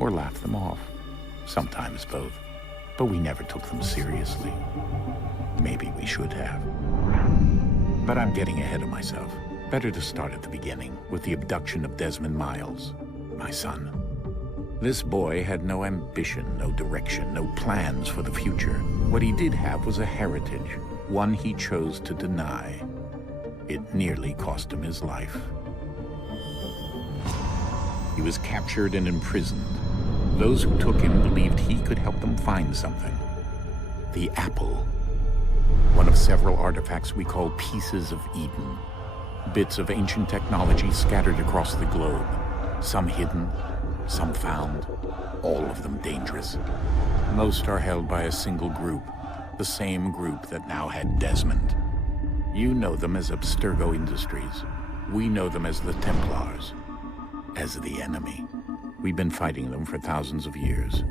or laughed them off. Sometimes both. But we never took them seriously. Maybe we should have. But I'm getting ahead of myself. Better to start at the beginning, with the abduction of Desmond Miles, my son. This boy had no ambition, no direction, no plans for the future. What he did have was a heritage, one he chose to deny. It nearly cost him his life. He was captured and imprisoned. Those who took him believed he could help them find something. The apple. One of several artifacts we call pieces of Eden. Bits of ancient technology scattered across the globe. Some hidden, some found, all of them dangerous. Most are held by a single group, the same group that now had Desmond. You know them as Abstergo Industries. We know them as the Templars, as the enemy. We've been fighting them for thousands of years,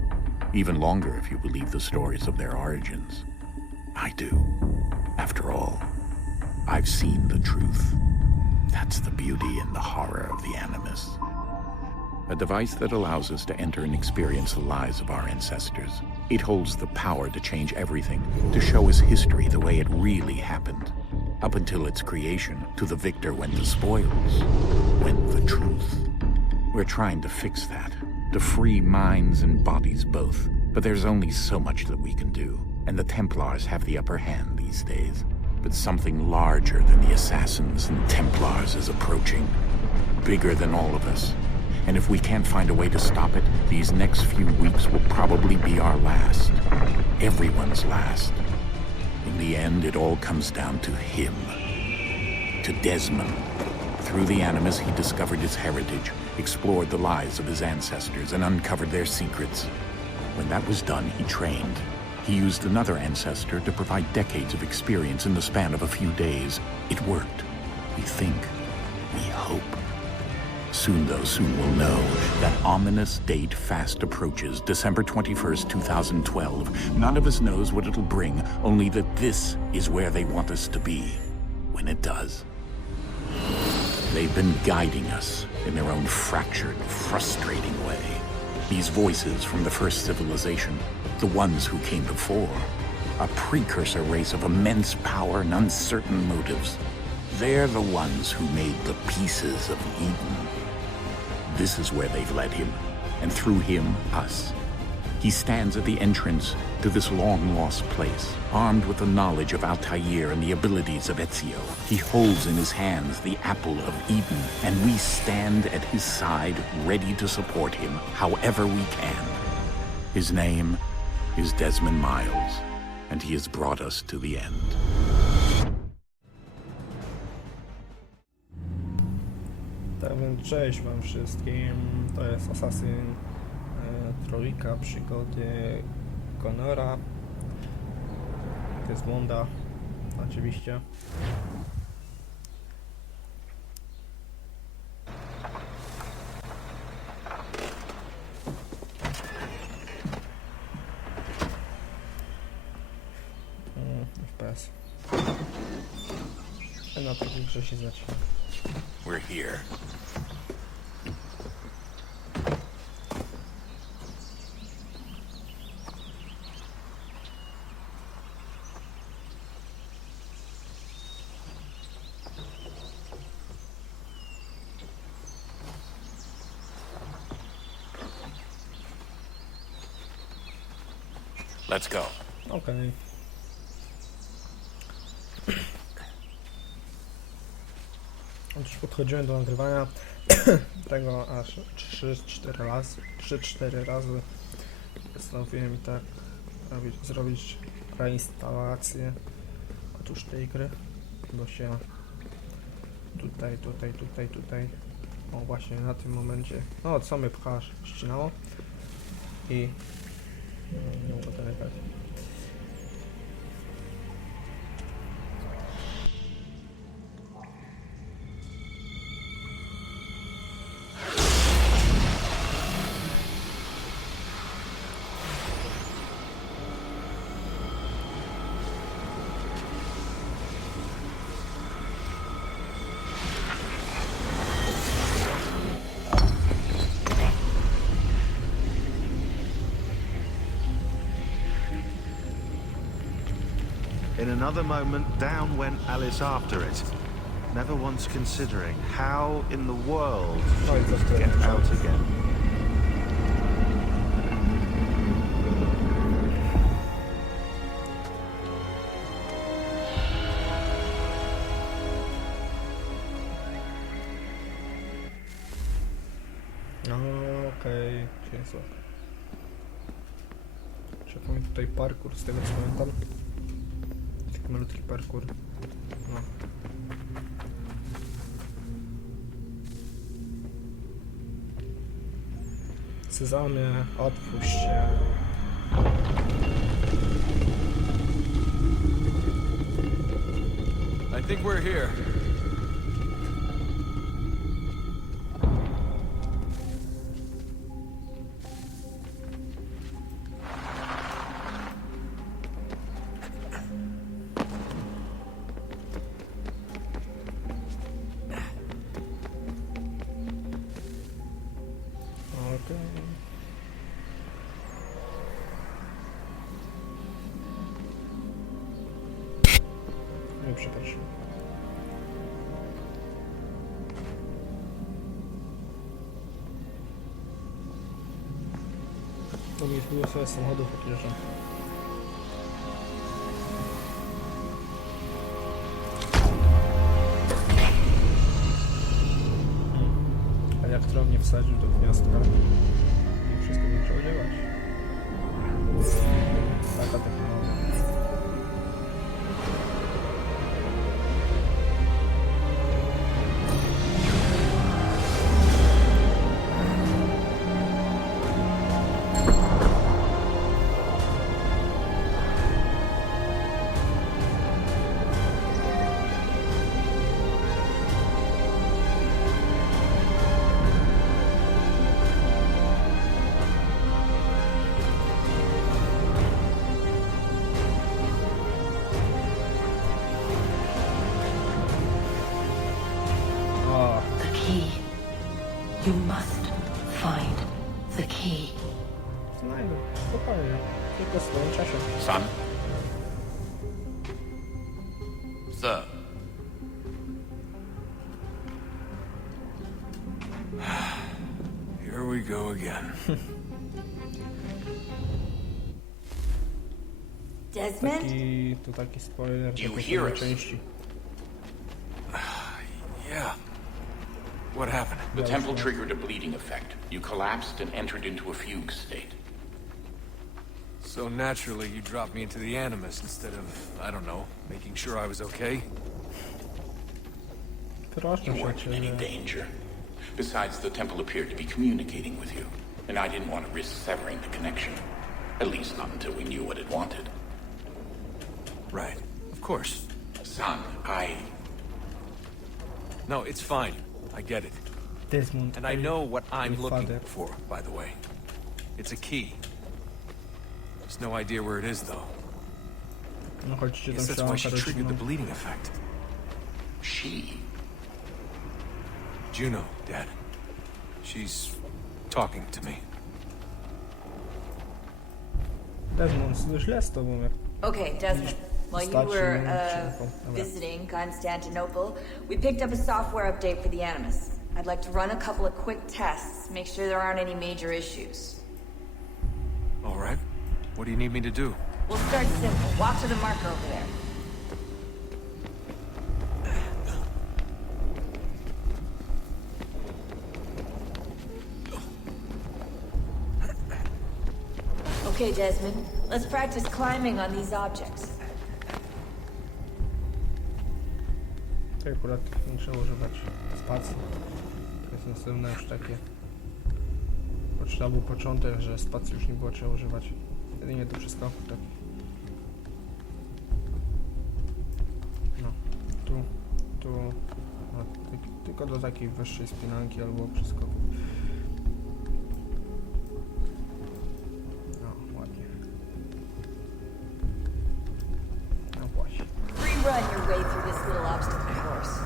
even longer if you believe the stories of their origins. I do. After all, I've seen the truth. That's the beauty and the horror of the Animus. A device that allows us to enter and experience the lives of our ancestors. It holds the power to change everything, to show us history the way it really happened. Up until its creation, to the victor went the spoils, went the truth. We're trying to fix that, to free minds and bodies both. But there's only so much that we can do, and the Templars have the upper hand these days. But something larger than the Assassins and Templars is approaching, bigger than all of us. And if we can't find a way to stop it, these next few weeks will probably be our last. Everyone's last. In the end, it all comes down to him. To Desmond. Through the Animus, he discovered his heritage, explored the lives of his ancestors, and uncovered their secrets. When that was done, he trained. He used another ancestor to provide decades of experience in the span of a few days. It worked. We think. We hope. Soon, though, soon we'll know. That ominous date fast approaches, December 21st, 2012. None of us knows what it'll bring, only that this is where they want us to be, when it does. They've been guiding us in their own fractured, frustrating way. These voices from the first civilization, the ones who came before, a precursor race of immense power and uncertain motives. They're the ones who made the pieces of Eden. This is where they've led him, and through him, us. He stands at the entrance to this long-lost place, armed with the knowledge of Altair and the abilities of Ezio. He holds in his hands the apple of Eden, and we stand at his side, ready to support him however we can. His name is Desmond Miles, and he has brought us to the end. Tak więc cześć wam wszystkim, to jest Assassin trójka, przygody Connora, Desmonda oczywiście. FPS. Na takiej grze się zaczyna. We're here. Let's go. Okej. Już podchodziłem do nagrywania tego aż 3-4 razy postanowiłem i tak zrobić reinstalację otóż tej gry, bo się tutaj o właśnie na tym momencie, no co mnie pchasz, ścinało i nie mogę to jechać. In another moment, down went Alice after it, never once considering how in the world No i she co z could tym? get out again. No okej, okay. Czekam mi tutaj parkour, z tego co pamiętam. Taki malutki parkour. No. Sezamie, otwórz się. I think we're here. Okej. No, przepraszam. To mi było sobie samochodów jakieś rzeczy. Elektrownię wsadził do gniazdka i wszystko by musiało działać. Taka technologia. The key. You must find the key. Znajdę, spokojnie. Tylko w swoim czasie. Son? Sir. Here we go again. Desmond? Taki spoiler Do you do hear tej us? części. Yeah. What happened? The temple triggered a bleeding effect. You collapsed and entered into a fugue state. So naturally, you dropped me into the Animus instead of, I don't know, making sure I was okay? Proszę You weren't in any cię, danger. Besides, the temple appeared to be communicating with you, and I didn't want to risk severing the connection. At least not until we knew what it wanted. Right. Of course. Son, No, it's fine. I get it. Desmond. And I know what I'm Your looking father. for, by the way. It's a key. Just no idea where it is, though. No chodźcie I tam guess that's why she siłą triggered the charyzmą. bleeding effect. she... Juno, Dad. She's talking to me. Desmond, źle z tobą, jak Okay, Desmond. While you Start were you, Jennifer. Okay. visiting Constantinople, we picked up a software update for the Animus. I'd like to run a couple of quick tests, make sure there aren't any major issues. All right. What do you need me to do? We'll start simple. Walk to the marker over there. Okay, Desmond. Let's practice climbing on these objects. to akurat nie trzeba używać spacji. To jest następne już takie. To był początek, że spacji już nie było trzeba używać. Jedynie do przeskoku tak. No, tu, no, tylko do takiej wyższej spinanki albo przeskoku. No, ładnie. No właśnie. Rerun your way through this little obstacle course.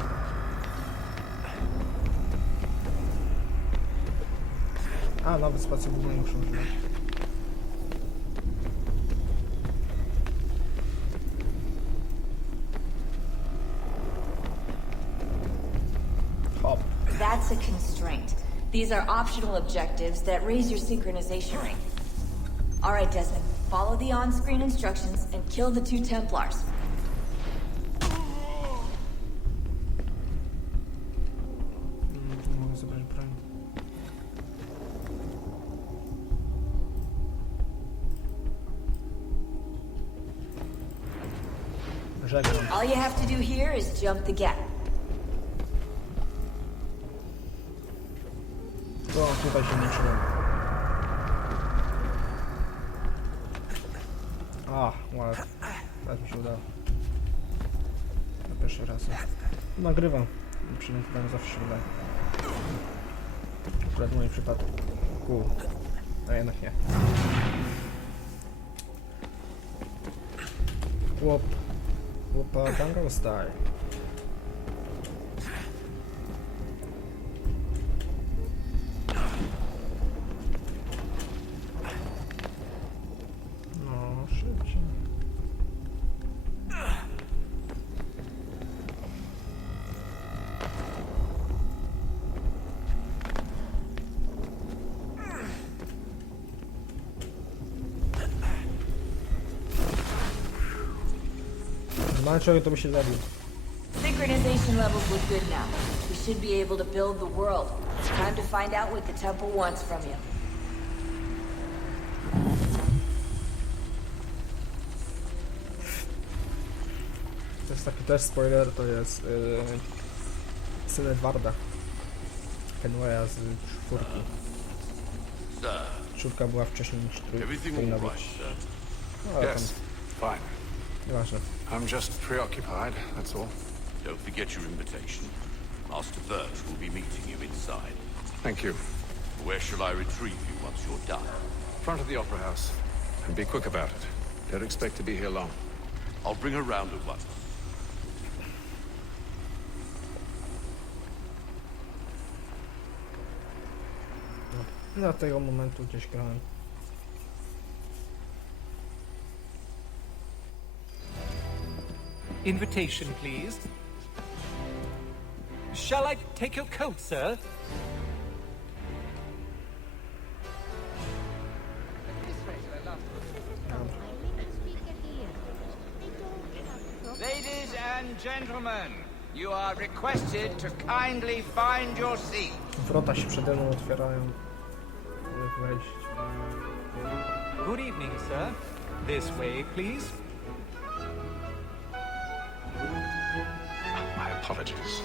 A, nawet spacji w ogóle nie muszę używać. These are optional objectives that raise your synchronization rate. Alright, Desmond. Follow the on-screen instructions and kill the 2 Templars. Mogę zabrać broń. Żegnam. All you have to do here is jump the gap. O, tutaj się nie czułem. Ładnie. Tak mi się udało. Na pierwszy raz. Nagrywam. Przynajmniej chyba zawsze się udaje. Akurat w moim przypadku. A jednak nie. Łopa Gangnam Style. No, szybciej. Normalny człowiek to by się zabił. Synchronization levels look good now. We should be able to build the world. Time to find out what the temple wants from you. To jest taki też spoiler, to jest syn Edwarda. Kenwaya z 4. Czwórka była wcześniej niż powinna być. No, ale tam, Yes, fine. nieważne. I'm just preoccupied, that's all. Don't forget your invitation. Master Birch will be meeting you inside. Thank you. Where shall I retrieve you once you're done? Front of the Opera House. And be quick about it. Don't expect to be here long. I'll bring her round at once. No, od tego momentu gdzieś grałem. Invitation, please. Shall I take your coat, sir? Ladies and gentlemen, you are requested to kindly find your seat. Wrota się przede mną otwierają. Wejść. Good evening, sir. This way, please. My apologies.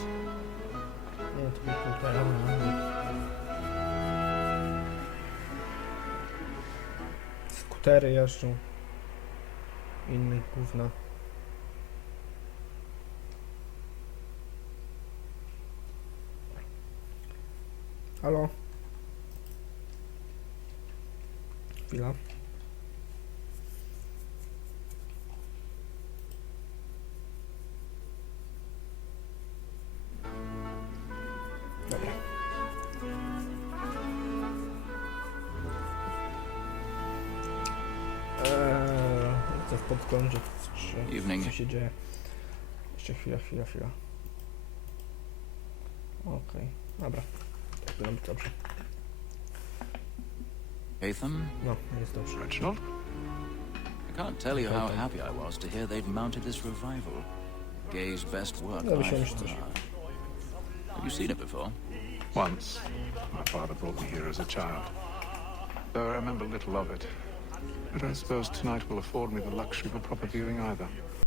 Nie, to był tutaj. Skutery jeżdżą. Innych gówna. Halo? Chwila. Dobra. Chcę w podglądzie, co się dzieje. Jeszcze chwila. Okej, dobra. Tak powinno być dobrze. Ethan? No, jest dobrze. Reginald? I can't tell you how happy I was to hear they'd mounted this revival. Gay's best work No, by myślałem, że coś. far. Have you seen it before? Once. My father brought me here as a child. Though I remember little of it. I don't suppose tonight will afford me the luxury of a proper viewing either.